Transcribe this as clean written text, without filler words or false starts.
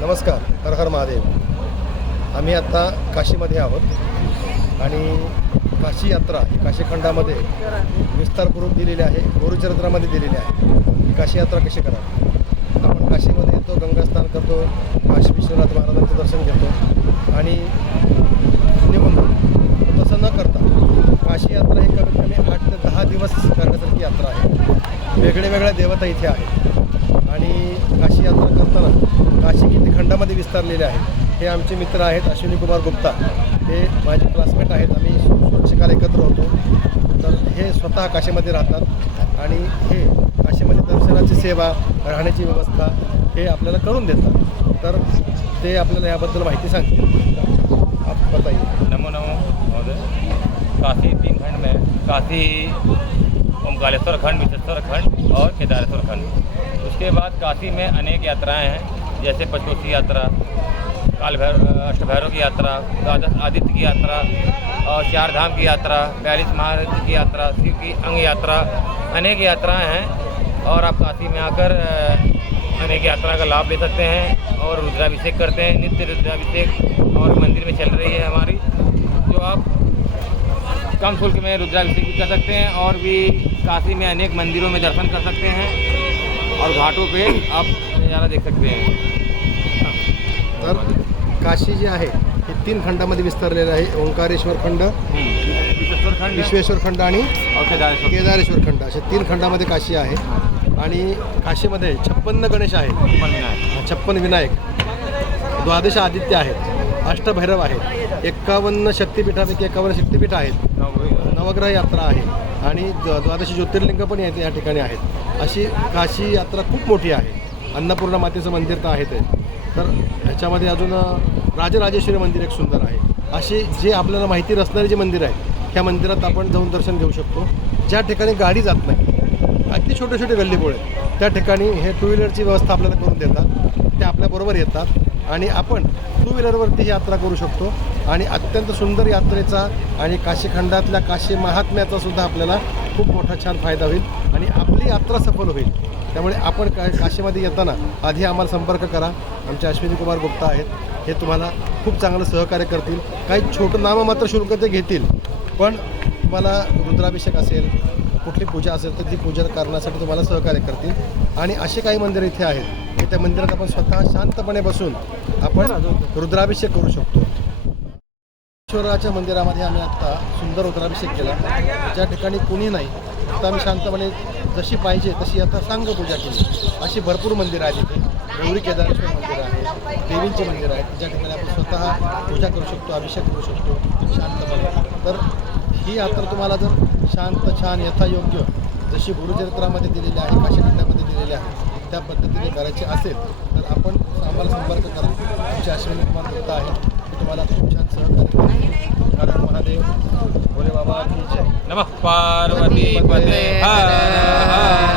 नमस्कार, हर हर महादेव. आम्ही आता काशीमध्ये आहोत आणि काशी यात्रा ही काशीखंडामध्ये विस्तारपूर्वक दिलेली आहे. गुरुचरित्रामध्ये दिलेली आहे की काशी यात्रा कशी करा. आपण काशीमध्ये येतो, गंगास्नान करतो, काशी विश्वनाथ महाराजांचं दर्शन घेतो आणि निघून जातो. तसं न करता काशी यात्रा ही कमीत कमी 8 ते 10 दिवस करण्यासारखी यात्रा आहे. वेगळ्या देवता इथे आहेत आणि काशी यात्रा करताना काशी किती खंडामध्ये विस्तारलेले आहे. हे आमचे मित्र आहेत अश्विनी कुमार गुप्ता, हे माझे क्लासमेट आहेत. आम्ही शोध शिकायला एकत्र होतो. तर हे स्वतः काशीमध्ये राहतात आणि हे काशीमध्ये दर्शनाची सेवा, राहण्याची व्यवस्था हे आपल्याला करून देतात. तर ते आपल्याला याबद्दल माहिती सांगतील. आप बताइए. नमो नमो महोदय. काशी 3 खंड में काशी, ओमकारेश्वर खंड, विश्वेश्वर खंड और केदारेश्वर खंड. उसके बाद काशी में अनेक यात्राएं हैं, जैसे पंचकोशी यात्रा, अष्टभैरव की यात्रा, द्वादश आदित्य की यात्रा और 4 धाम की यात्रा, 42 महाराज की यात्रा, शिव की अंग यात्रा, अनेक यात्राएं हैं. और आप काशी में आकर अनेक यात्रा का लाभ ले सकते हैं और रुद्राभिषेक करते हैं. नित्य रुद्राभिषेक और मंदिर में चल रही है हमारी, जो आप कम शुल्क में रुद्राभिषेक भी कर सकते हैं और भी काशी में अनेक मंदिरों में दर्शन कर सकते हैं और घाटों पे आप नज़ारा देख सकते हैं. तर काशी जी आहे हे 3 खंडामध्ये विस्तारलेलं आहे. ओंकारेश्वर खंड, विश्वेश्वर खंड आणि केदारेश्वर खंड, असे 3 खंडामध्ये काशी आहे. आणि काशीमध्ये 56 गणेश आहेत, 56 विनायक, 12 आदित्य आहेत, अष्टभैरव आहेत, 51 शक्तिपीठापैकी 51 शक्तिपीठ आहेत, नवग्रह यात्रा आहे आणि 12 ज्योतिर्लिंग पण या ठिकाणी आहेत. अशी काशी यात्रा खूप मोठी आहे. अन्नपूर्णा मातेचं मंदिर तर आहे ते. तर ह्याच्यामध्ये अजून राजराजेश्वरी मंदिर एक सुंदर आहे. अशी जे आपल्याला माहिती नसणारी जे मंदिर आहे त्या मंदिरात आपण जाऊन दर्शन घेऊ शकतो. ज्या ठिकाणी गाडी जात नाही, अगदी छोटे छोटे गल्लीबोळे, त्या ठिकाणी हे 2 व्हीलरची व्यवस्था आपल्याला करून देतात. ते आपल्याबरोबर येतात आणि आपण 2 व्हीलरवरती ही यात्रा करू शकतो. आणि अत्यंत सुंदर यात्रेचा आणि काशीखंडातल्या काशी महात्म्याचा सुद्धा आपल्याला खूप मोठा छान फायदा होईल आणि आपली यात्रा सफल होईल. त्यामुळे आपण काशीमध्ये येताना आधी आम्हाला संपर्क करा. आमचे अश्विनी कुमार गुप्ता आहेत, हे तुम्हाला खूप चांगलं सहकार्य करतील. काही छोटं नाममात्र शुल्क ते घेतील, पण तुम्हाला रुद्राभिषेक असेल, कुठली पूजा असेल तर ती पूजा करण्यासाठी तुम्हाला सहकार्य करतील. आणि असे काही मंदिर इथे आहेत की त्या मंदिरात आपण स्वतः शांतपणे बसून आपण रुद्राभिषेक करू शकतो. ईश्वराच्या मंदिरामध्ये आम्ही आत्ता सुंदर रुद्राभिषेक केला. ज्या ठिकाणी कुणी नाही, तर आम्ही शांतपणे जशी पाहिजे तशी आता सांग पूजा केली. अशी भरपूर मंदिरं आहेत इथे. गौरी केदारेश्वर मंदिर आहे, देवींचे मंदिर आहेत, ज्या ठिकाणी आपण स्वतः पूजा करू शकतो, अभिषेक करू शकतो शांतपणे. तर ही यात्रा तुम्हाला जर शांत, छान, यथायोग्य जशी गुरुचरित्रामध्ये दिलेली आहे, काशीखंडामध्ये दिलेली आहे, त्या पद्धतीने करायची असेल तर आपण आम्हाला संपर्क करा. आमचे अश्विनी कुमार गुप्ता आहे, तुम्हाला खूप छान सहकार्य करतील. कारण महादेव भोले बाबा की जय. नमः पार्वती पते हर हर.